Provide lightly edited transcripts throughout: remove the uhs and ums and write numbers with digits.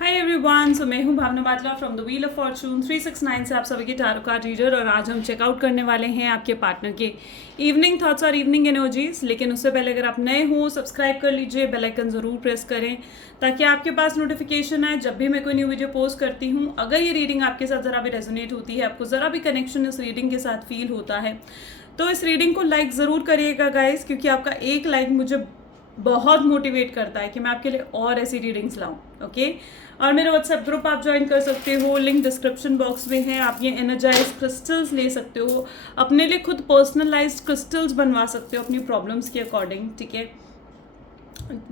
Hi everyone, so मैं हूं Bhavna Batla from the wheel of fortune 369 से आप सभी के टैरो कार्ड रीडर। और आज हम चेकआउट करने वाले हैं आपके पार्टनर के इवनिंग थॉट्स और इवनिंग एनर्जीज। लेकिन उससे पहले अगर आप नए हो सब्सक्राइब कर लीजिए, बेल आइकन ज़रूर प्रेस करें ताकि आपके पास नोटिफिकेशन आए जब भी मैं कोई न्यू वीडियो पोस्ट करती हूँ। अगर ये रीडिंग आपके साथ ज़रा भी रेजोनेट होती है, आपको ज़रा भी कनेक्शन इस रीडिंग के साथ फील होता है, तो इस रीडिंग को लाइक ज़रूर करिएगा गाइस, क्योंकि आपका एक लाइक मुझे बहुत मोटिवेट करता है कि मैं आपके लिए और ऐसी रीडिंग्स लाऊं। ओके, और मेरे व्हाट्सएप ग्रुप आप ज्वाइन कर सकते हो, लिंक डिस्क्रिप्शन बॉक्स में है। आप ये एनर्जाइज क्रिस्टल्स ले सकते हो, अपने लिए खुद पर्सनलाइज्ड क्रिस्टल्स बनवा सकते हो अपनी प्रॉब्लम्स के अकॉर्डिंग। ठीक है,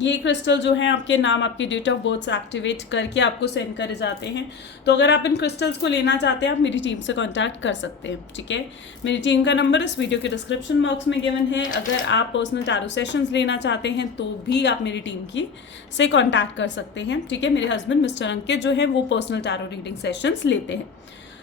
ये क्रिस्टल जो हैं आपके नाम, आपकी डेट ऑफ बर्थ से एक्टिवेट करके आपको सेंड करे जाते हैं। तो अगर आप इन क्रिस्टल्स को लेना चाहते हैं, आप मेरी टीम से कांटेक्ट कर सकते हैं। ठीक है, मेरी टीम का नंबर इस वीडियो के डिस्क्रिप्शन बॉक्स में गिवन है। अगर आप पर्सनल टैरो सेशंस लेना चाहते हैं तो भी आप मेरी टीम की से कांटेक्ट कर सकते हैं। ठीक है, मेरे हस्बैंड मिस्टर अंकित जो है वो पर्सनल टैरो रीडिंग सेशंस लेते हैं।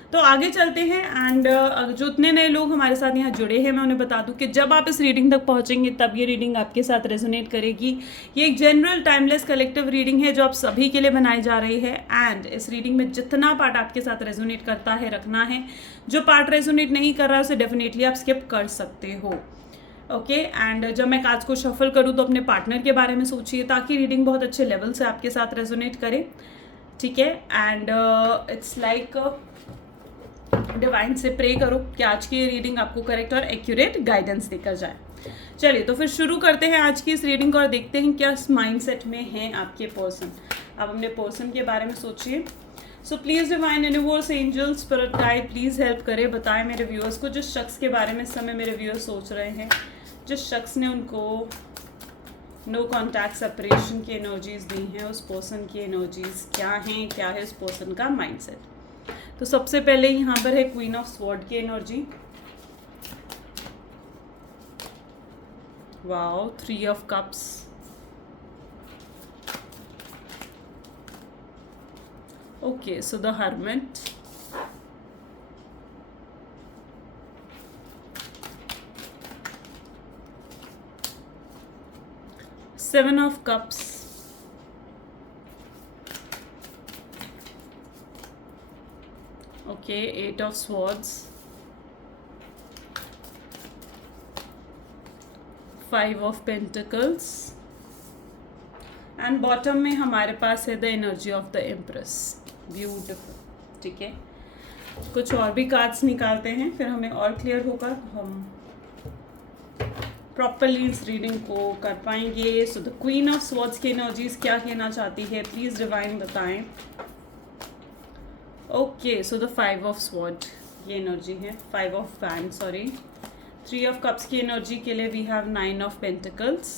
तो आगे चलते हैं। एंड जो इतने नए लोग हमारे साथ यहाँ जुड़े हैं, मैं उन्हें बता दूं कि जब आप इस रीडिंग तक पहुँचेंगे तब ये रीडिंग आपके साथ रेजोनेट करेगी। ये एक जनरल टाइमलेस कलेक्टिव रीडिंग है जो आप सभी के लिए बनाई जा रही है। एंड इस रीडिंग में जितना पार्ट आपके साथ रेजोनेट करता है रखना है, जो पार्ट रेजोनेट नहीं कर रहा है उसे डेफिनेटली आप स्किप कर सकते हो। ओके, एंड जब मैं कार्ड्स को शफल करूँ तो अपने पार्टनर के बारे में सोचिए ताकि रीडिंग बहुत अच्छे लेवल से आपके साथ रेजोनेट करे। ठीक है, एंड इट्स लाइक डिवाइन से प्रे करो कि आज की रीडिंग आपको करेक्ट और एक्यूरेट गाइडेंस देकर जाए। चलिए तो फिर शुरू करते हैं आज की इस रीडिंग को और देखते हैं क्या माइंडसेट में है आपके पर्सन। आप अपने पर्सन के बारे में सोचिए। So please divine universe, angels, spirit guide please help करें, बताएं मेरे व्यूअर्स को जिस शख्स के बारे में इस समय मेरे व्यूअर्स सोच रहे हैं, जिस शख्स ने उनको नो कॉन्टैक्ट सेपरेशन की एनर्जीज दी हैं, उस पर्सन की एनर्जीज क्या हैं, क्या है उस पर्सन का माइंडसेट। तो सबसे पहले यहाँ पर है क्वीन ऑफ स्वॉर्ड की energy. Wow, 3 of cups, okay, so the hermit, seven of cups, okay, 8 of swords, 5 of pentacles, and bottom में हमारे पास है the energy of the empress. Beautiful. ठीक है, कुछ और भी कार्ड्स निकालते हैं, फिर हमें और क्लियर होगा, हम प्रॉपरली इस रीडिंग को कर पाएंगे। So the queen of swords की एनर्जीज क्या कहना चाहती है, प्लीज डिवाइन बताएं। Okay, so the 5 of sword ये एनर्जी है, 5 of wand sorry, 3 of cups की एनर्जी के लिए we have 9 of pentacles.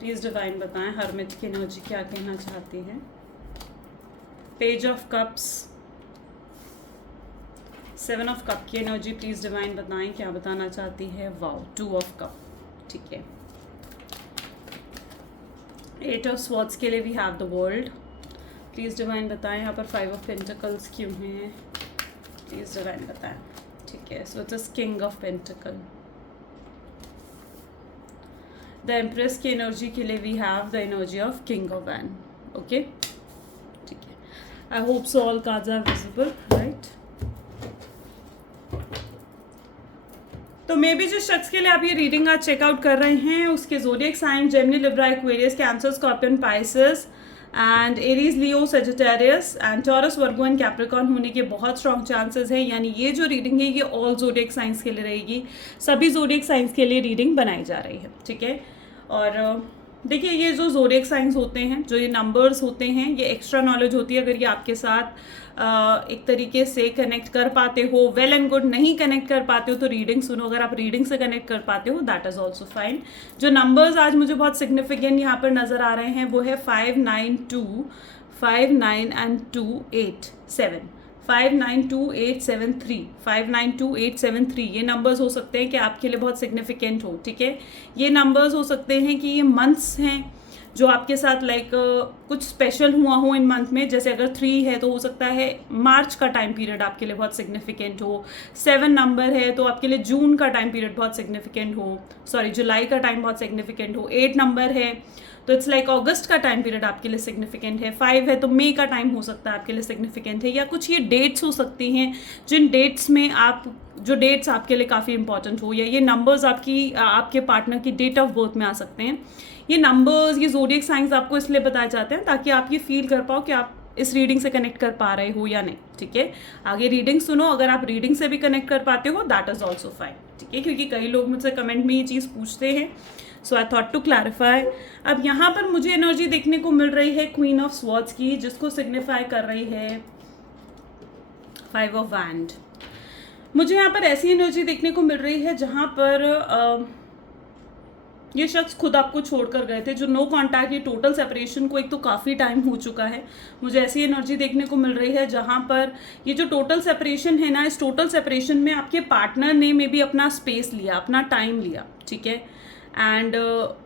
Please divine बताएं हर्मिट की एनर्जी क्या कहना चाहती है। Page of cups, 7 of cup की एनर्जी प्लीज डिवाइन बताएं क्या बताना चाहती है। Wow, 2 of cup. ठीक है, 8 ऑफ स्वॉर्ड्स के लिए we have the world. Please divine बताएं यहाँ पर 5 ऑफ पेंटिकल्स क्यों हैं, प्लीज डिवाइन बताएं। ठीक है, so it's king of pentacle. The empress की एनर्जी के लिए we have the energy of king of wand. Okay, ठीक है, I hope so all cards are visible, right. तो मे बी जिस शख्स के लिए आप ये रीडिंग आज चेकआउट कर रहे हैं उसके zodiac sign Gemini, Libra, Aquarius, Cancer, Scorpion, Pisces and Aries, Leo, Sagittarius and Taurus, Virgo and Capricorn होने के बहुत स्ट्रॉन्ग चांसेस हैं। यानी ये जो रीडिंग है ये ऑल ज़ोडिएक साइंस के लिए रहेगी, सभी ज़ोडिएक साइंस के लिए रीडिंग बनाई जा रही है। ठीक है, और देखिए ये जो ज़ोडिएक साइंस होते हैं, जो ये नंबर्स होते हैं, ये एक्स्ट्रा नॉलेज होती है। अगर ये आपके साथ एक तरीके से कनेक्ट कर पाते हो, वेल एंड गुड, नहीं कनेक्ट कर पाते हो तो रीडिंग सुनो। अगर आप रीडिंग से कनेक्ट कर पाते हो दैट इज़ ऑल्सो फाइन। जो नंबर्स आज मुझे बहुत सिग्निफिकेंट यहाँ पर नज़र आ रहे हैं वो है 5, 9, 2, 5, 9 एंड 2, 8, 7, 5, 9, 2, 8, 7, 3, 5, 9, 2, 8, 7, 3। ये नंबर्स हो सकते हैं कि आपके लिए बहुत सिग्निफिकेंट हो। ठीक है, ये नंबर्स हो सकते हैं कि ये मंथ्स हैं जो आपके साथ लाइक कुछ स्पेशल हुआ हो इन मंथ में। जैसे अगर 3 है तो हो सकता है मार्च का टाइम पीरियड आपके लिए बहुत सिग्निफिकेंट हो। 7 नंबर है तो आपके लिए जून का टाइम पीरियड बहुत सिग्निफिकेंट हो, सॉरी जुलाई का टाइम बहुत सिग्निफिकेंट हो। 8 नंबर है तो इट्स लाइक अगस्त का टाइम पीरियड आपके लिए सिग्निफिकेंट है, 5 है तो मई का टाइम हो सकता है आपके लिए सिग्निफिकेंट है, या कुछ ये डेट्स हो सकती हैं जिन डेट्स में जो डेट्स आपके लिए काफ़ी इंपॉर्टेंट हो, या ये नंबर्स आपके पार्टनर की डेट ऑफ बर्थ में आ सकते हैं। ये नंबर्स, ये ज़ोडिएक साइंस आपको इसलिए बताए जाते हैं ताकि आप ये फील कर पाओ कि आप इस रीडिंग से कनेक्ट कर पा रहे हो या नहीं, ठीक है। आगे रीडिंग सुनो, अगर आप रीडिंग से भी कनेक्ट कर पाते हो दैट इज़ ऑल्सो फाइन, ठीक है, क्योंकि कई लोग मुझसे कमेंट में ये चीज़ पूछते हैं, सो आई थॉट टू क्लैरिफाई। अब यहाँ पर मुझे एनर्जी देखने को मिल रही है क्वीन ऑफ स्वॉर्ड्स की, जिसको सिग्निफाई कर रही है 5 ऑफ वैंड। मुझे यहाँ पर ऐसी एनर्जी देखने को मिल रही है जहाँ पर ये शख्स खुद आपको छोड़कर गए थे, जो नो कांटेक्ट, ये टोटल सेपरेशन को एक तो काफ़ी टाइम हो चुका है। मुझे ऐसी एनर्जी देखने को मिल रही है जहाँ पर ये जो टोटल सेपरेशन है ना, इस टोटल सेपरेशन में आपके पार्टनर ने मे बी अपना स्पेस लिया, अपना टाइम लिया, ठीक है। एंड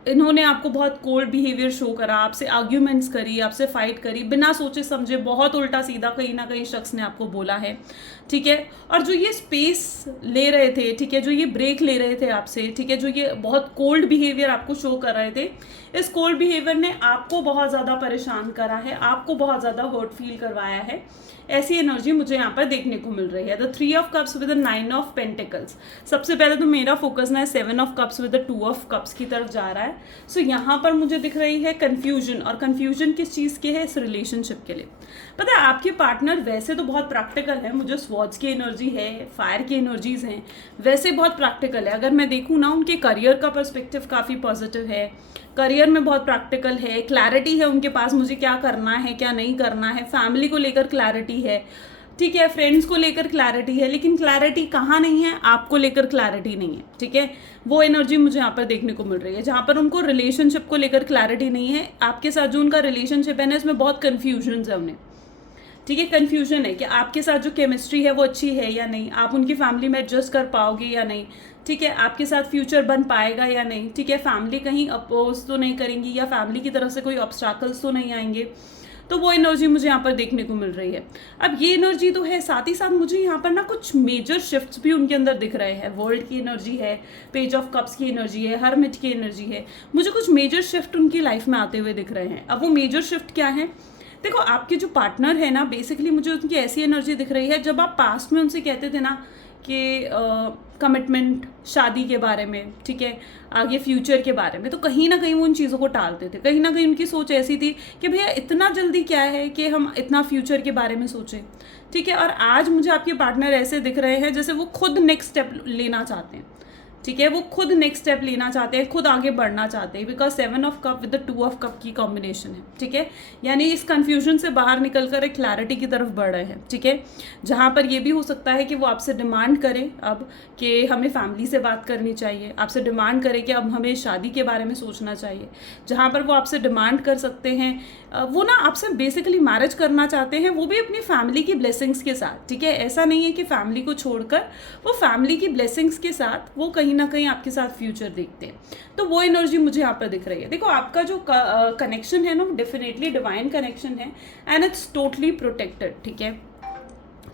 इन्होंने आपको बहुत कोल्ड बिहेवियर शो करा, आपसे आर्ग्यूमेंट्स करी, आपसे फाइट करी, बिना सोचे समझे, बहुत उल्टा सीधा कहीं ना कहीं शख्स ने आपको बोला है, ठीक है। और जो ये स्पेस ले रहे थे, ठीक है, जो ये ब्रेक ले रहे थे आपसे, ठीक है, जो ये बहुत कोल्ड बिहेवियर आपको शो कर रहे थे, इस कोल्ड बिहेवियर ने आपको बहुत ज़्यादा परेशान करा है, आपको बहुत ज़्यादा हर्ट फील करवाया है। ऐसी एनर्जी मुझे यहाँ पर देखने को मिल रही है। The 3 of cups with the 9 of pentacles. सबसे पहले तो मेरा फोकस ना 7 of cups with the 2 of cups की तरफ जा रहा है। सो यहाँ पर मुझे दिख रही है कन्फ्यूजन, और कन्फ्यूजन किस चीज़ की है, इस रिलेशनशिप के लिए। पता है आपके पार्टनर वैसे तो बहुत प्रैक्टिकल है, मुझे स्वॉर्ड्स की एनर्जी है, फायर की एनर्जीज हैं, वैसे बहुत प्रैक्टिकल है। अगर मैं देखूँ ना, उनके करियर का पर्सपेक्टिव काफ़ी पॉजिटिव है, करियर में बहुत प्रैक्टिकल है, क्लैरिटी है उनके पास, मुझे क्या करना है क्या नहीं करना है, फैमिली को लेकर क्लैरिटी है, ठीक है, फ्रेंड्स को लेकर क्लैरिटी है, लेकिन क्लैरिटी कहाँ नहीं है, आपको लेकर क्लैरिटी नहीं है, ठीक है। वो एनर्जी मुझे यहाँ पर देखने को मिल रही है जहाँ पर उनको रिलेशनशिप को लेकर क्लैरिटी नहीं है। आपके साथ जो उनका रिलेशनशिप है ना, इसमें बहुत कन्फ्यूजन है उन्हें, ठीक है। कन्फ्यूजन है कि आपके साथ जो केमिस्ट्री है वो अच्छी है या नहीं, आप उनकी फैमिली में एडजस्ट कर पाओगे या नहीं, ठीक है, आपके साथ फ्यूचर बन पाएगा या नहीं, ठीक है, फैमिली कहीं अपोज तो नहीं करेंगी, या फैमिली की तरफ से कोई ऑब्स्टैकल्स तो नहीं आएंगे। तो वो एनर्जी मुझे यहाँ पर देखने को मिल रही है। अब ये एनर्जी तो है, साथ ही साथ मुझे यहाँ पर ना कुछ मेजर शिफ्ट्स भी उनके अंदर दिख रहे हैं। वर्ल्ड की एनर्जी है, पेज ऑफ कप्स की एनर्जी है, हरमिट की एनर्जी है, मुझे कुछ मेजर शिफ्ट उनकी लाइफ में आते हुए दिख रहे हैं। अब वो मेजर शिफ्ट क्या है, देखो आपके जो पार्टनर है ना, बेसिकली मुझे उनकी ऐसी एनर्जी दिख रही है, जब आप पास्ट में उनसे कहते थे ना कि कमिटमेंट, शादी के बारे में, ठीक है, आगे फ्यूचर के बारे में, तो कहीं ना कहीं वो उन चीज़ों को टालते थे। कहीं ना कहीं उनकी सोच ऐसी थी कि भैया इतना जल्दी क्या है कि हम इतना फ्यूचर के बारे में सोचें, ठीक है। और आज मुझे आपके पार्टनर ऐसे दिख रहे हैं जैसे वो खुद नेक्स्ट स्टेप लेना चाहते हैं, ठीक है, वो खुद नेक्स्ट स्टेप लेना चाहते हैं, खुद आगे बढ़ना चाहते हैं, because 7 of cup with the 2 of cup की कॉम्बिनेशन है, ठीक है। यानी इस कन्फ्यूजन से बाहर निकलकर एक क्लैरिटी की तरफ बढ़ रहे हैं, ठीक है। जहाँ पर ये भी हो सकता है कि वो आपसे डिमांड करें अब कि हमें फैमिली से बात करनी चाहिए, आपसे डिमांड करें कि अब हमें शादी के बारे में सोचना चाहिए। जहाँ पर वो आपसे डिमांड कर सकते हैं, वो ना आपसे बेसिकली मैरिज करना चाहते हैं, वो भी अपनी फैमिली की ब्लेसिंग्स के साथ, ठीक है। ऐसा नहीं है कि फैमिली को छोड़कर, वो फैमिली की ब्लेसिंग्स के साथ वो कहीं ना कहीं आपके साथ फ्यूचर देखते हैं। तो वो एनर्जी मुझे यहाँ पर दिख रही है। देखो आपका जो कनेक्शन है ना, डेफिनेटली डिवाइन कनेक्शन है, एंड इट्स टोटली प्रोटेक्टेड, ठीक है।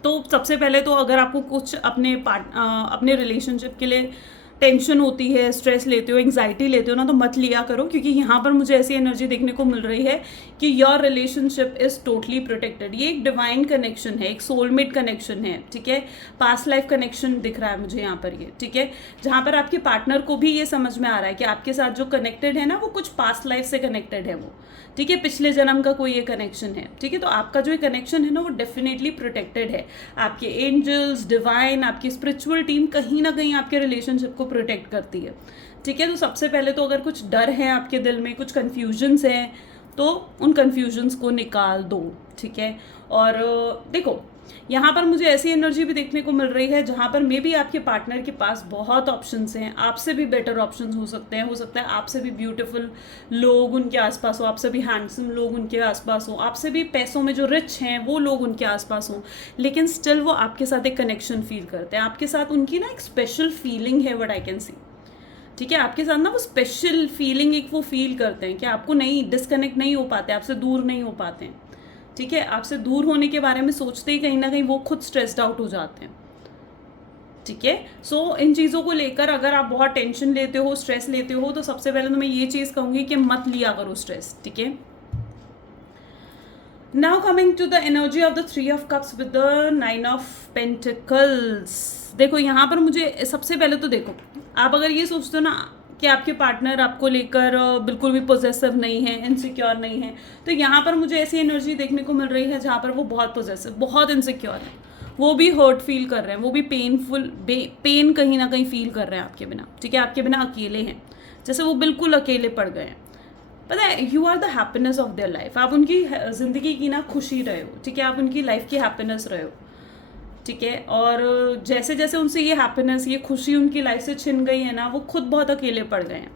तो सबसे पहले तो अगर आपको कुछ अपने रिलेशनशिप के लिए टेंशन होती है, स्ट्रेस लेते हो, एंग्जाइटी लेते हो ना, तो मत लिया करो, क्योंकि यहाँ पर मुझे ऐसी एनर्जी देखने को मिल रही है कि your relationship is totally protected. ये एक डिवाइन कनेक्शन है, एक सोलमेट कनेक्शन है, ठीक है। पास्ट लाइफ कनेक्शन दिख रहा है मुझे यहाँ पर, ये ठीक है, जहाँ पर आपके पार्टनर को भी ये समझ में आ रहा है कि आपके साथ जो कनेक्टेड है ना, वो कुछ पास्ट लाइफ से कनेक्टेड है वो, ठीक है, पिछले जन्म का कोई ये कनेक्शन है, ठीक है। तो आपका जो ये कनेक्शन है ना, वो डेफिनेटली प्रोटेक्टेड है। आपके एंजल्स, डिवाइन, आपकी स्पिरिचुअल टीम कहीं ना कहीं आपके रिलेशनशिप को प्रोटेक्ट करती है, ठीक है। तो सबसे पहले तो अगर कुछ डर है आपके दिल में, कुछ कन्फ्यूजन्स हैं, तो उन कन्फ्यूजन्स को निकाल दो, ठीक है। और देखो यहाँ पर मुझे ऐसी एनर्जी भी देखने को मिल रही है जहाँ पर मे बी आपके पार्टनर के पास बहुत ऑप्शंस हैं, आपसे भी बेटर ऑप्शंस हो सकते हैं, हो सकता है आपसे भी ब्यूटीफुल लोग उनके आसपास हो, आपसे भी हैंडसम लोग उनके आसपास हो, आपसे भी पैसों में जो रिच हैं वो लोग उनके आसपास हों, लेकिन स्टिल वो आपके साथ एक कनेक्शन फील करते हैं, आपके साथ उनकी ना एक स्पेशल फीलिंग है, व्हाट आई कैन सी, ठीक है। आपके साथ ना वो स्पेशल फीलिंग एक वो फील करते हैं कि आपको नहीं डिस्कनेक्ट नहीं हो पाते, आपसे दूर नहीं हो पाते हैं, ठीक है। आपसे दूर होने के बारे में सोचते ही कहीं ना कहीं वो खुद स्ट्रेस्ड आउट हो जाते हैं, ठीक है। सो इन चीज़ों को लेकर अगर आप बहुत टेंशन लेते हो, स्ट्रेस लेते हो, तो सबसे पहले तो मैं ये चीज़ कहूँगी कि मत लिया करो स्ट्रेस, ठीक है। Now coming to the energy of the 3 of cups with the 9 of pentacles. देखो यहाँ पर मुझे सबसे पहले तो देखो, आप अगर ये सोचते हो ना कि आपके पार्टनर आपको लेकर बिल्कुल भी पोजेसिव नहीं है, इनसिक्योर नहीं है, तो यहाँ पर मुझे ऐसी एनर्जी देखने को मिल रही है जहाँ पर वो बहुत पोजेसिव, बहुत इनसिक्योर है, वो भी हर्ट फील कर रहे हैं, वो भी पेन कहीं ना कहीं फील कर रहे हैं आपके बिना, ठीक है। आपके बिना अकेले हैं, जैसे वो बिल्कुल अकेले पड़ गए हैं। पता है, you are the happiness of their life. आप उनकी ज़िंदगी की ना खुशी रहे हो, ठीक है। आप उनकी लाइफ की हैप्पीनेस रहे हो, ठीक है। और जैसे जैसे उनसे ये हैप्पीनेस, ये खुशी उनकी लाइफ से छिन गई है ना, वो खुद बहुत अकेले पड़ गए हैं,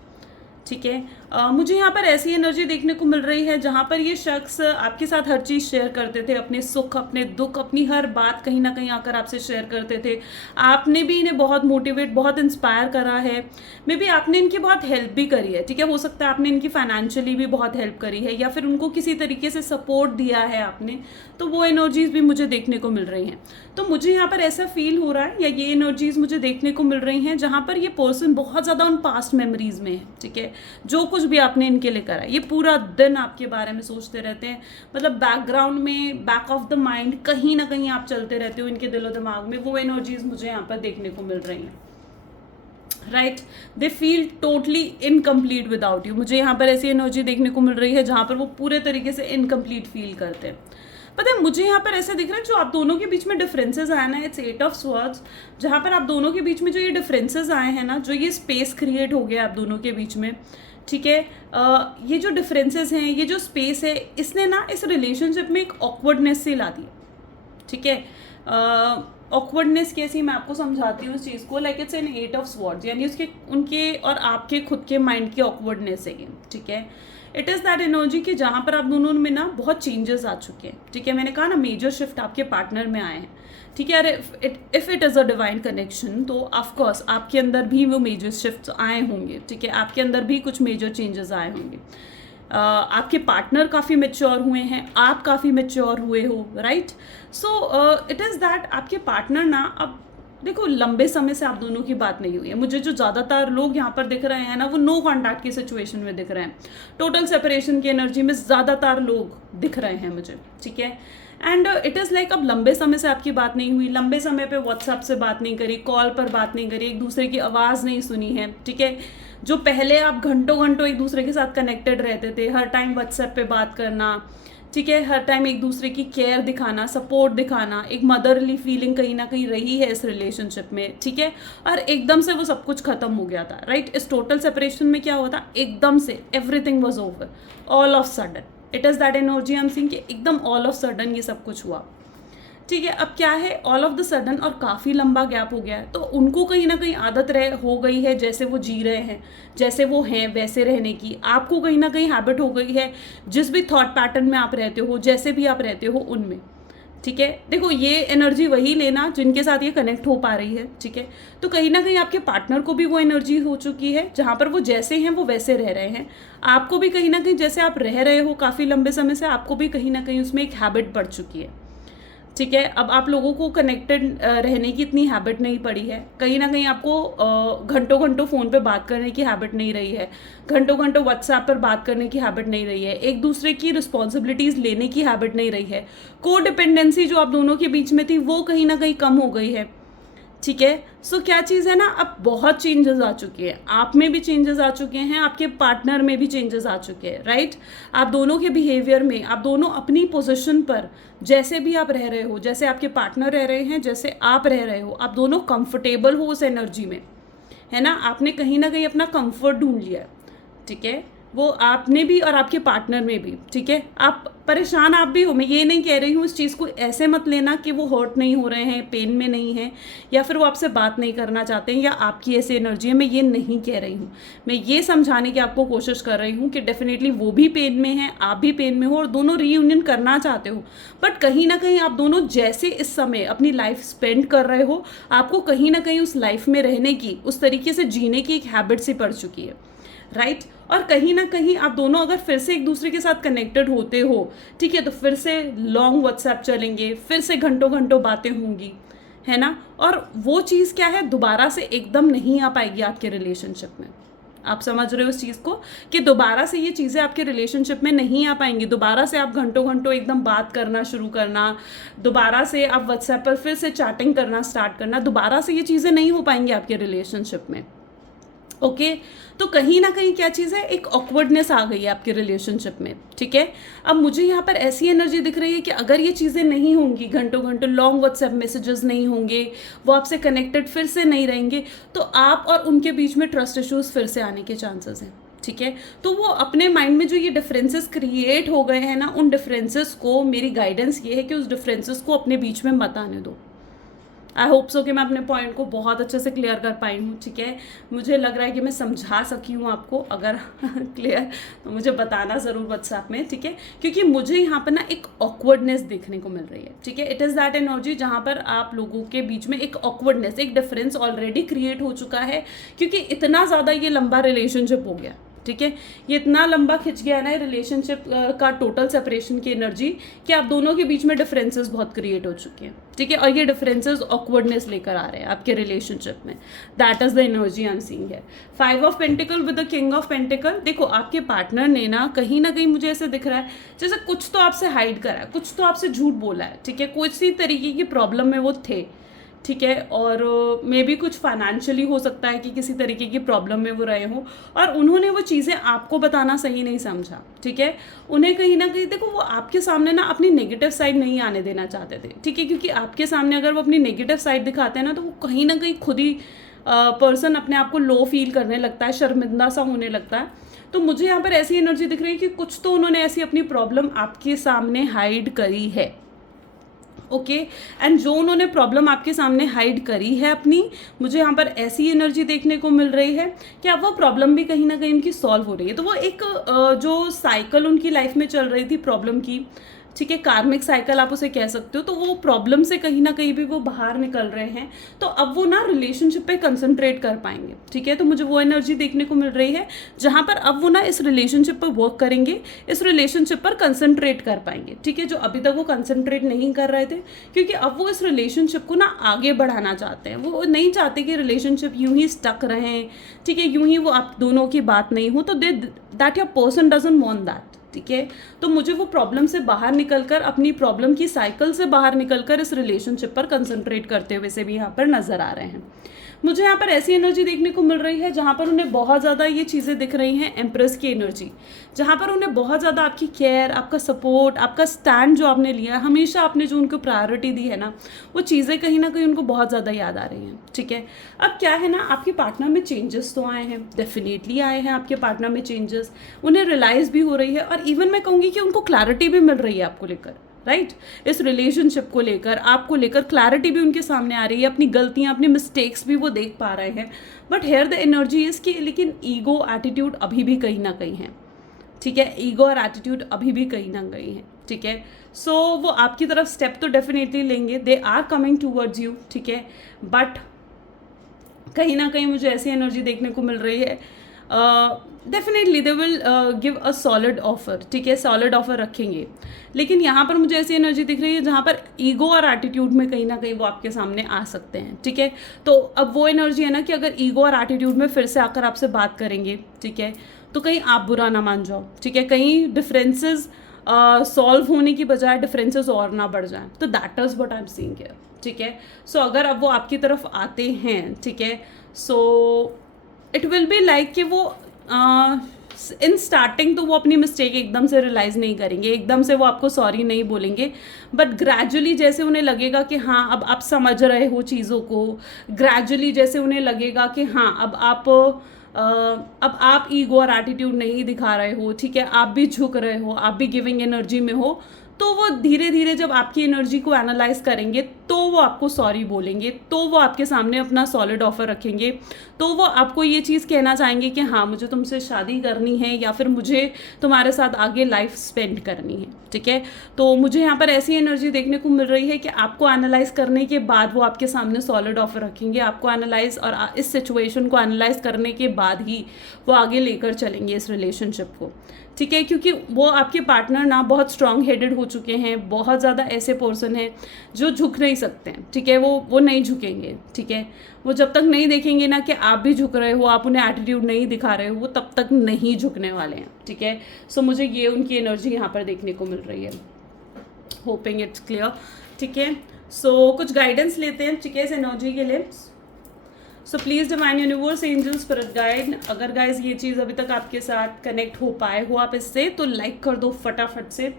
ठीक है। मुझे यहाँ पर ऐसी एनर्जी देखने को मिल रही है जहाँ पर ये शख्स आपके साथ हर चीज़ शेयर करते थे, अपने सुख, अपने दुख, अपनी हर बात कहीं ना कहीं आकर आपसे शेयर करते थे। आपने भी इन्हें बहुत मोटिवेट, बहुत इंस्पायर करा है। मे बी आपने इनकी बहुत हेल्प भी करी है, ठीक है। हो सकता है आपने इनकी फाइनेंशियली भी बहुत हेल्प करी है, या फिर उनको किसी तरीके से सपोर्ट दिया है आपने, तो वो एनर्जीज भी मुझे देखने को मिल रही हैं। तो मुझे यहाँ पर ऐसा फील हो रहा है, या ये एनर्जीज मुझे देखने को मिल रही हैं जहाँ पर ये पर्सन बहुत ज़्यादा उन पास्ट मेमोरीज में है, ठीक है। जो कुछ भी आपने इनके लिए करा, ये पूरा दिन आपके बारे में सोचते रहते हैं, मतलब बैकग्राउंड में, बैक ऑफ द माइंड कहीं ना कहीं आप चलते रहते हो इनके दिलो दिमाग में। वो एनर्जीज मुझे यहाँ पर देखने को मिल रही हैं, right. They feel totally incomplete without you. मुझे यहाँ पर ऐसी एनर्जी देखने को मिल रही है जहाँ पर वो पूरे तरीके से इनकम्प्लीट फील करते हैं। पता है, मुझे यहाँ पर ऐसा दिख रहा है जो आप दोनों के बीच में डिफरेंसेस आए ना, इट्स 8 ऑफ स्वॉर्ड्स, जहाँ पर आप दोनों के बीच में जो ये डिफरेंसेस आए हैं ना, जो ये स्पेस क्रिएट हो गया आप दोनों के बीच में, ठीक है। ये जो डिफरेंसेस हैं, ये जो स्पेस है, इसने ना इस रिलेशनशिप में एक ऑकवर्डनेस से ला दी, ठीक है। ऑकवर्डनेस कैसी, मैं आपको समझाती हूँ इस चीज़ को। Like it's an 8 of swords, यानी उसके, उनके और आपके खुद के माइंड की ऑकवर्डनेस है ये, ठीक है। इट इज़ दैट एनर्जी कि जहाँ पर आप दोनों में ना बहुत चेंजेस आ चुके हैं, ठीक है। मैंने कहा ना, मेजर शिफ्ट आपके पार्टनर में आए हैं, ठीक है। अरे if it is a divine connection, तो ऑफकोर्स आपके अंदर भी वो मेजर शिफ्ट आए होंगे, ठीक है। आपके अंदर भी कुछ मेजर चेंजेस आए होंगे। आपके पार्टनर काफ़ी मेच्योर हुए हैं, आप काफ़ी मेच्योर हुए हो, right. So it is that आपके पार्टनर ना, अब देखो लंबे समय से आप दोनों की बात नहीं हुई है। मुझे जो ज़्यादातर लोग यहाँ पर दिख रहे हैं ना, वो नो कॉन्टैक्ट की सिचुएशन में दिख रहे हैं, टोटल सेपरेशन की एनर्जी में ज़्यादातर लोग दिख रहे हैं मुझे, ठीक है। एंड इट इज़ लाइक अब लंबे समय से आपकी बात नहीं हुई, लंबे समय पे व्हाट्सएप से बात नहीं करी, कॉल पर बात नहीं करी, एक दूसरे की आवाज़ नहीं सुनी है, ठीक है। जो पहले आप घंटों घंटों एक दूसरे के साथ कनेक्टेड रहते थे, हर टाइम व्हाट्सएप पे बात करना, ठीक है, हर टाइम एक दूसरे की केयर दिखाना, सपोर्ट दिखाना, एक मदरली फीलिंग कहीं ना कहीं रही है इस रिलेशनशिप में, ठीक है। और एकदम से वो सब कुछ खत्म हो गया था, राइट। इस टोटल सेपरेशन में क्या हुआ था, एकदम से everything was over, all of sudden. It is that energy I am seeing कि एकदम ऑल ऑफ सडन ये सब कुछ हुआ, ठीक है। अब क्या है, ऑल ऑफ द सडन और काफ़ी लंबा गैप हो गया है, तो उनको कहीं ना कहीं आदत हो गई है, जैसे वो जी रहे हैं, जैसे वो हैं वैसे रहने की। आपको कहीं ना कहीं हैबिट हो गई है, जिस भी थॉट पैटर्न में आप रहते हो, जैसे भी आप रहते हो उनमें, ठीक है। देखो ये एनर्जी वही लेना जिनके साथ ये कनेक्ट हो पा रही है, ठीक है। तो कहीं ना कहीं आपके पार्टनर को भी वो एनर्जी हो चुकी है जहाँ पर वो जैसे हैं वो वैसे रह रहे हैं। आपको भी कहीं ना कहीं जैसे आप रह रहे हो काफ़ी लंबे समय से, आपको भी कहीं ना कहीं उसमें एक हैबिट पड़ चुकी है, ठीक है। अब आप लोगों को कनेक्टेड रहने की इतनी हैबिट नहीं पड़ी है, कहीं ना कहीं आपको घंटों घंटों फ़ोन पे बात करने की हैबिट नहीं रही है, घंटों घंटों व्हाट्सएप पर बात करने की हैबिट नहीं रही है, एक दूसरे की रिस्पॉन्सिबिलिटीज़ लेने की हैबिट नहीं रही है। को डिपेंडेंसी जो आप दोनों के बीच में थी वो कहीं ना कहीं कम हो गई है, ठीक है। सो क्या चीज़ है ना, अब बहुत चेंजेस आ चुके हैं, आप में भी चेंजेस आ चुके हैं, आपके पार्टनर में भी चेंजेस आ चुके हैं, राइट। आप दोनों के बिहेवियर में, आप दोनों अपनी पोजीशन पर जैसे भी आप रह रहे हो, जैसे आपके पार्टनर रह रहे हैं, जैसे आप रह रहे हो, आप दोनों कंफर्टेबल हो उस एनर्जी में, है ना। आपने कहीं ना कहीं अपना कंफर्ट ढूंढ लिया है, ठीक है। वो आपने भी और आपके पार्टनर में भी, ठीक है। आप परेशान आप भी हो, मैं ये नहीं कह रही हूँ, इस चीज़ को ऐसे मत लेना कि वो हर्ट नहीं हो रहे हैं, पेन में नहीं है, या फिर वो आपसे बात नहीं करना चाहते हैं, या आपकी ऐसी एनर्जी है, मैं ये नहीं कह रही हूँ। मैं ये समझाने की आपको कोशिश कर रही हूँ कि डेफिनेटली वो भी पेन में है, आप भी पेन में हो, और दोनों रीयूनियन करना चाहते हो, बट कहीं ना कहीं आप दोनों जैसे इस समय अपनी लाइफ स्पेंड कर रहे हो, आपको कहीं ना कहीं उस लाइफ में रहने की, उस तरीके से जीने की एक हैबिट सी पड़ चुकी है, राइट। और कहीं ना कहीं आप दोनों अगर फिर से एक दूसरे के साथ कनेक्टेड होते हो, ठीक है, तो फिर से लॉन्ग व्हाट्सएप चलेंगे, फिर से घंटों घंटों बातें होंगी, है ना। और वो चीज़ क्या है, दोबारा से एकदम नहीं आ पाएगी आपके रिलेशनशिप में। आप समझ रहे हो उस चीज़ को कि दोबारा से ये चीज़ें आपके रिलेशनशिप में नहीं आ पाएंगी। दोबारा से आप घंटों घंटों एकदम बात करना शुरू करना, दोबारा से आप व्हाट्सएप पर फिर से चैटिंग करना स्टार्ट करना, दोबारा से ये चीज़ें नहीं हो पाएंगी आपके रिलेशनशिप में। ओके तो कहीं ना कहीं क्या चीज़ है, एक ऑकवर्डनेस आ गई है आपके रिलेशनशिप में। ठीक है, अब मुझे यहाँ पर ऐसी एनर्जी दिख रही है कि अगर ये चीज़ें नहीं होंगी, घंटों घंटों लॉन्ग व्हाट्सएप मैसेजेस नहीं होंगे, वो आपसे कनेक्टेड फिर से नहीं रहेंगे, तो आप और उनके बीच में ट्रस्ट इश्यूज फिर से आने के चांसेस हैं। ठीक है, तो वो अपने माइंड में जो ये डिफरेंसेस क्रिएट हो गए हैं ना, उन डिफरेंसेस को, मेरी गाइडेंस ये है कि उस डिफरेंसेस को अपने बीच में मत आने दो। आई होप सो कि मैं अपने पॉइंट को बहुत अच्छे से क्लियर कर पाई हूँ। ठीक है, मुझे लग रहा है कि मैं समझा सकी हूँ आपको। अगर क्लियर तो मुझे बताना ज़रूर व्हाट्सएप में। ठीक है, क्योंकि मुझे यहाँ पर ना एक ऑकवर्डनेस देखने को मिल रही है। ठीक है, इट इज़ दैट एनर्जी जहाँ पर आप लोगों के बीच में एक ऑकवर्डनेस, एक डिफरेंस ऑलरेडी क्रिएट हो चुका है, क्योंकि इतना ज़्यादा ये लंबा रिलेशनशिप हो गया। ठीक है, ये इतना लंबा खिंच गया ना रिलेशनशिप का टोटल सेपरेशन की एनर्जी, कि आप दोनों के बीच में डिफरेंसेस बहुत क्रिएट हो चुके हैं। ठीक है, और ये डिफरेंसेस ऑकवर्डनेस लेकर आ रहे हैं आपके रिलेशनशिप में। That is the energy I am seeing है। 5 of pentacle with the king of pentacle. देखो आपके पार्टनर ने ना कहीं मुझे ऐसे दिख रहा है जैसे कुछ तो आपसे हाइड करा है, कुछ तो आपसे झूठ बोला है। ठीक है, किसी तरीके की प्रॉब्लम में वो थे। ठीक है, और मे बी कुछ फाइनेंशियली हो सकता है कि किसी तरीके की प्रॉब्लम में वो रहे हों, और उन्होंने वो चीज़ें आपको बताना सही नहीं समझा। ठीक है, उन्हें कहीं ना कहीं देखो वो आपके सामने ना अपनी नेगेटिव साइड नहीं आने देना चाहते थे। ठीक है, क्योंकि आपके सामने अगर वो अपनी नेगेटिव साइड दिखाते हैं ना, तो वो कहीं ना कहीं खुद ही पर्सन अपने आप को लो फील करने लगता है, शर्मिंदा सा होने लगता है। तो मुझे यहाँ पर ऐसी एनर्जी दिख रही है कि कुछ तो उन्होंने ऐसी अपनी प्रॉब्लम आपके सामने हाइड करी है। ओके एंड जो उन्होंने प्रॉब्लम आपके सामने हाइड करी है अपनी, मुझे यहाँ पर ऐसी एनर्जी देखने को मिल रही है कि अब वो प्रॉब्लम भी कहीं ना कहीं उनकी सॉल्व हो रही है। तो वो एक जो साइकिल उनकी लाइफ में चल रही थी प्रॉब्लम की, ठीक है, कार्मिक साइकिल आप उसे कह सकते हो, तो वो प्रॉब्लम से कहीं ना कहीं भी वो बाहर निकल रहे हैं। तो अब वो ना रिलेशनशिप पे कंसंट्रेट कर पाएंगे। ठीक है, तो मुझे वो एनर्जी देखने को मिल रही है जहाँ पर अब वो ना इस रिलेशनशिप पर वर्क करेंगे, इस रिलेशनशिप पर कंसंट्रेट कर पाएंगे। ठीक है, जो अभी तक वो कंसंट्रेट नहीं कर रहे थे, क्योंकि अब वो इस रिलेशनशिप को ना आगे बढ़ाना चाहते हैं। वो नहीं चाहते कि रिलेशनशिप यूं ही स्टक रहें। ठीक है, यूं ही वो आप दोनों की बात नहीं हो, तो that your person doesn't want that. ठीक है, तो मुझे वो प्रॉब्लम से बाहर निकलकर, अपनी प्रॉब्लम की साइकिल से बाहर निकलकर इस रिलेशनशिप पर कंसंट्रेट करते हुए से भी यहाँ पर नजर आ रहे हैं। मुझे यहाँ पर ऐसी एनर्जी देखने को मिल रही है जहाँ पर उन्हें बहुत ज़्यादा ये चीज़ें दिख रही हैं, एम्प्रेस की एनर्जी, जहाँ पर उन्हें बहुत ज़्यादा आपकी केयर, आपका सपोर्ट, आपका स्टैंड जो आपने लिया है, हमेशा आपने जो उनको प्रायोरिटी दी है ना, वो चीज़ें कहीं ना कहीं उनको बहुत ज़्यादा याद आ रही हैं। ठीक है, अब क्या है ना, आपके पार्टनर में चेंजेस तो आए हैं, डेफिनेटली आए हैं आपके पार्टनर में चेंजेस, उन्हें रियलाइज़ भी हो रही है, और इवन मैं कहूँगी कि उनको क्लैरिटी भी मिल रही है आपको लेकर। राइट, इस रिलेशनशिप को लेकर, आपको लेकर क्लैरिटी भी उनके सामने आ रही है, अपनी गलतियां, अपनी मिस्टेक्स भी वो देख पा रहे हैं। But here the energy is कि लेकिन ईगो एटीट्यूड अभी भी कहीं ना कहीं है। ठीक है, ईगो और एटीट्यूड अभी भी कहीं ना कहीं है। ठीक है, सो वो आपकी तरफ स्टेप तो डेफिनेटली लेंगे, they are coming towards you. ठीक है, बट कहीं ना कहीं मुझे ऐसी एनर्जी देखने को मिल रही है, definitely they will give a solid offer. ठीक है, सॉलिड ऑफर रखेंगे, लेकिन यहाँ पर मुझे ऐसी एनर्जी दिख रही है जहाँ पर ईगो और एटीट्यूड में कहीं ना कहीं वो आपके सामने आ सकते हैं। ठीक है, तो अब वो एनर्जी है ना कि अगर ईगो और एटीट्यूड में फिर से आकर आपसे बात करेंगे, ठीक है, तो कहीं आप बुरा ना मान जाओ। ठीक है, कहीं डिफरेंसेस सॉल्व होने की बजाय डिफरेंसेस और ना बढ़ जाएं, तो that is what I am seeing here. ठीक है, सो अगर अब वो आपकी तरफ आते हैं, ठीक है, so it will be like कि वो इन स्टार्टिंग तो वो अपनी मिस्टेक एकदम से रियलाइज़ नहीं करेंगे, एकदम से वो आपको सॉरी नहीं बोलेंगे, बट ग्रेजुअली जैसे उन्हें लगेगा कि हाँ अब आप समझ रहे हो चीज़ों को, ग्रेजुअली जैसे उन्हें लगेगा कि हाँ अब आप ईगो और एटीट्यूड नहीं दिखा रहे हो, ठीक है, आप भी झुक रहे हो, आप भी गिविंग एनर्जी में हो, तो वो धीरे धीरे जब आपकी एनर्जी को एनालाइज करेंगे तो वो आपको सॉरी बोलेंगे, तो वो आपके सामने अपना सॉलिड ऑफर रखेंगे, तो वो आपको ये चीज़ कहना चाहेंगे कि हाँ मुझे तुमसे शादी करनी है, या फिर मुझे तुम्हारे साथ आगे लाइफ स्पेंड करनी है। ठीक है, तो मुझे यहाँ पर ऐसी एनर्जी देखने को मिल रही है कि आपको एनालाइज करने के बाद वो आपके सामने सॉलिड ऑफर रखेंगे, आपको एनालाइज और इस सिचुएशन को एनालाइज करने के बाद ही वो आगे लेकर चलेंगे इस रिलेशनशिप को। ठीक है, क्योंकि वो आपके पार्टनर ना बहुत स्ट्रॉन्ग हेडेड हो चुके हैं, बहुत ज़्यादा ऐसे पर्सन हैं जो झुक नहीं सकते हैं, ठीक है, वो नहीं झुकेंगे, ठीक है, वो जब तक नहीं देखेंगे ना कि आप भी झुक रहे हो, आप उन्हें एटीट्यूड नहीं दिखा रहे हो, वो तब तक नहीं झुकने वाले हैं, ठीक है। सो मुझे ये उनकी एनर्जी यहाँ पर देखने को मिल रही है, होपिंग इट्स क्लियर, ठीक है। सो कुछ गाइडेंस लेते हैं, ठीक है, इस एनर्जी के लिए। So please divine universe, angels, spirit guide, अगर गाइज ये चीज़ अभी तक आपके साथ कनेक्ट हो पाए हो आप इससे, तो लाइक कर दो फटाफट से।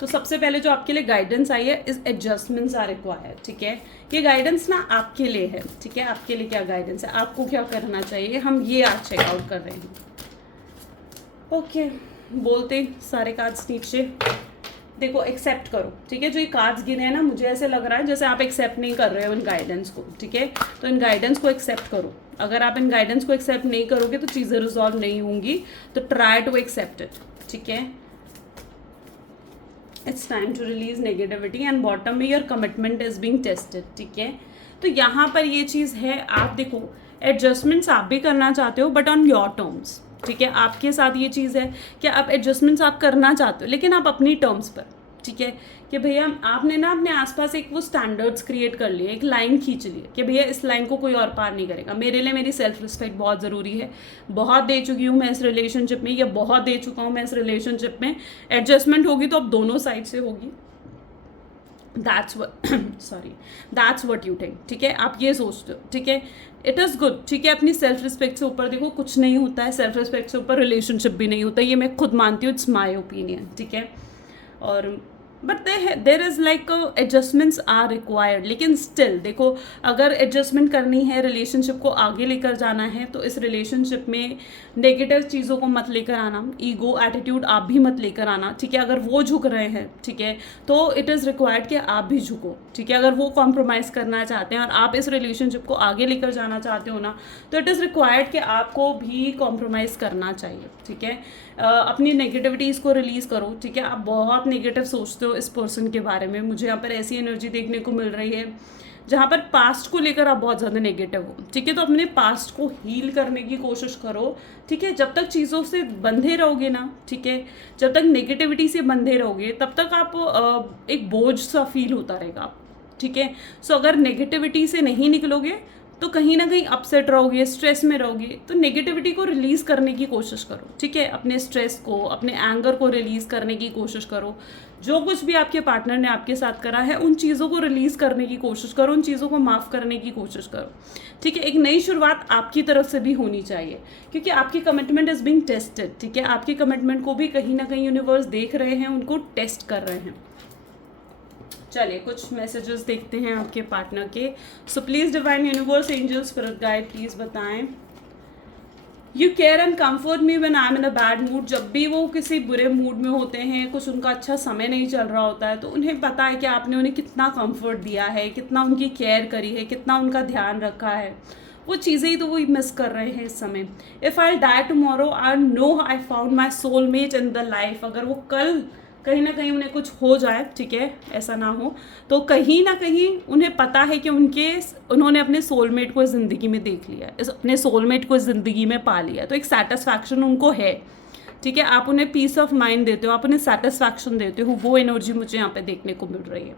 तो सबसे पहले जो आपके लिए गाइडेंस आई है, इस एडजस्टमेंट्स आर रिक्वायर्ड, ठीक है। ये गाइडेंस ना आपके लिए है, ठीक है, आपके लिए क्या गाइडेंस है, आपको क्या करना चाहिए, हम ये आज चेकआउट कर रहे हैं। ओके, बोलते सारे कार्ड्स नीचे देखो, एक्सेप्ट करो, ठीक है। जो ये कार्ड्स गिने हैं ना, मुझे ऐसे लग रहा है जैसे आप एक्सेप्ट नहीं कर रहे हो इन गाइडेंस को, ठीक है। तो इन गाइडेंस को एक्सेप्ट करो, अगर आप इन गाइडेंस को एक्सेप्ट नहीं करोगे तो चीज़ें रिजॉल्व नहीं होंगी, तो ट्राई टू एक्सेप्ट इट, ठीक है। It's time to release negativity and bottom में your commitment is being tested, ठीक है। तो यहाँ पर ये चीज़ है, आप देखो एडजस्टमेंट्स आप भी करना चाहते हो बट ऑन योर टर्म्स, ठीक है। आपके साथ ये चीज़ है कि आप एडजस्टमेंट्स आप करना चाहते हो लेकिन आप अपनी टर्म्स पर, ठीक है, कि भैया आपने ना अपने आसपास एक वो स्टैंडर्ड्स क्रिएट कर लिए, एक लाइन खींच ली कि भैया इस लाइन को कोई और पार नहीं करेगा, मेरे लिए मेरी सेल्फ रिस्पेक्ट बहुत ज़रूरी है, बहुत दे चुकी हूँ मैं इस रिलेशनशिप में, या बहुत दे चुका हूँ मैं इस रिलेशनशिप में, एडजस्टमेंट होगी तो अब दोनों साइड से होगी, दैट्स व्हाट यू थिंक, ठीक है, आप ये सोचते हो, ठीक है। इट इज़ गुड, ठीक है, अपनी सेल्फ रिस्पेक्ट से ऊपर देखो कुछ नहीं होता है, सेल्फ रिस्पेक्ट से ऊपर रिलेशनशिप भी नहीं होता, ये मैं खुद मानती हूँ, इट्स माई ओपिनियन, ठीक है। और but there is like adjustments are required, लेकिन स्टिल देखो, अगर एडजस्टमेंट करनी है, रिलेशनशिप को आगे लेकर जाना है, तो इस रिलेशनशिप में नेगेटिव चीज़ों को मत लेकर आना, ईगो एटीट्यूड आप भी मत लेकर आना, ठीक है। अगर वो झुक रहे हैं, ठीक है, तो इट इज़ रिक्वायर्ड कि आप भी झुको, ठीक है। अगर वो कॉम्प्रोमाइज़ करना चाहते हैं और आप इस रिलेशनशिप को आगे लेकर जाना चाहते हो ना, तो इट इज़ रिक्वायर्ड कि आपको भी कॉम्प्रोमाइज़ करना चाहिए, ठीक है। अपनी नेगेटिविटीज़ को रिलीज़ करो, ठीक है। आप बहुत नेगेटिव सोचते हो इस पर्सन के बारे में, मुझे यहाँ पर ऐसी एनर्जी देखने को मिल रही है जहाँ पर पास्ट को लेकर आप बहुत ज़्यादा नेगेटिव हो, ठीक है। तो अपने पास्ट को हील करने की कोशिश करो, ठीक है। जब तक चीज़ों से बंधे रहोगे ना, ठीक है, जब तक नेगेटिविटी से बंधे रहोगे तब तक आप एक बोझ सा फील होता रहेगा, ठीक है। सो अगर नेगेटिविटी से नहीं निकलोगे तो कहीं ना कहीं अपसेट रहोगे, स्ट्रेस में रहोगे, तो नेगेटिविटी को रिलीज़ करने की कोशिश करो, ठीक है। अपने स्ट्रेस को, अपने एंगर को रिलीज़ करने की कोशिश करो, जो कुछ भी आपके पार्टनर ने आपके साथ करा है उन चीज़ों को रिलीज़ करने की कोशिश करो, उन चीज़ों को माफ़ करने की कोशिश करो, ठीक है। एक नई शुरुआत आपकी तरफ से भी होनी चाहिए, क्योंकि आपकी कमिटमेंट इज़ बीइंग टेस्टेड, ठीक है। आपकी कमिटमेंट को भी कहीं ना कहीं यूनिवर्स देख रहे हैं, उनको टेस्ट कर रहे हैं। चलिए कुछ मैसेजेस देखते हैं आपके पार्टनर के। So please divine universe, angels, spirit guide, please बताएं। You care and comfort me when I am in a bad mood, जब भी वो किसी बुरे मूड में होते हैं, कुछ उनका अच्छा समय नहीं चल रहा होता है, तो उन्हें पता है कि आपने उन्हें कितना कम्फर्ट दिया है, कितना उनकी केयर करी है, कितना उनका ध्यान रखा है, वो चीज़ें ही तो वो मिस कर रहे हैं इस समय। If I die tomorrow I know I found my soulmate in the life, अगर वो कल कहीं ना कहीं उन्हें कुछ हो जाए, ठीक है, ऐसा ना हो, तो कहीं ना कहीं उन्हें पता है कि उन्होंने अपने सोलमेट को इस ज़िंदगी में देख लिया, अपने सोलमेट को इस ज़िंदगी में पा लिया, तो एक सेटिस्फैक्शन उनको है, ठीक है। आप उन्हें पीस ऑफ माइंड देते हो, आप उन्हें सेटिस्फैक्शन देते हो, वो एनर्जी मुझे यहाँ पे देखने को मिल रही है,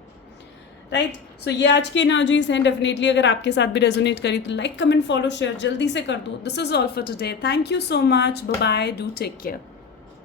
राइट। सो ये आज की एनर्जीज हैं। डेफिनेटली अगर आपके साथ भी रेजोनेट करी तो लाइक, कमेंट, फॉलो, शेयर जल्दी से कर दो। This is all for today. Thank you so much, bye bye, do take care.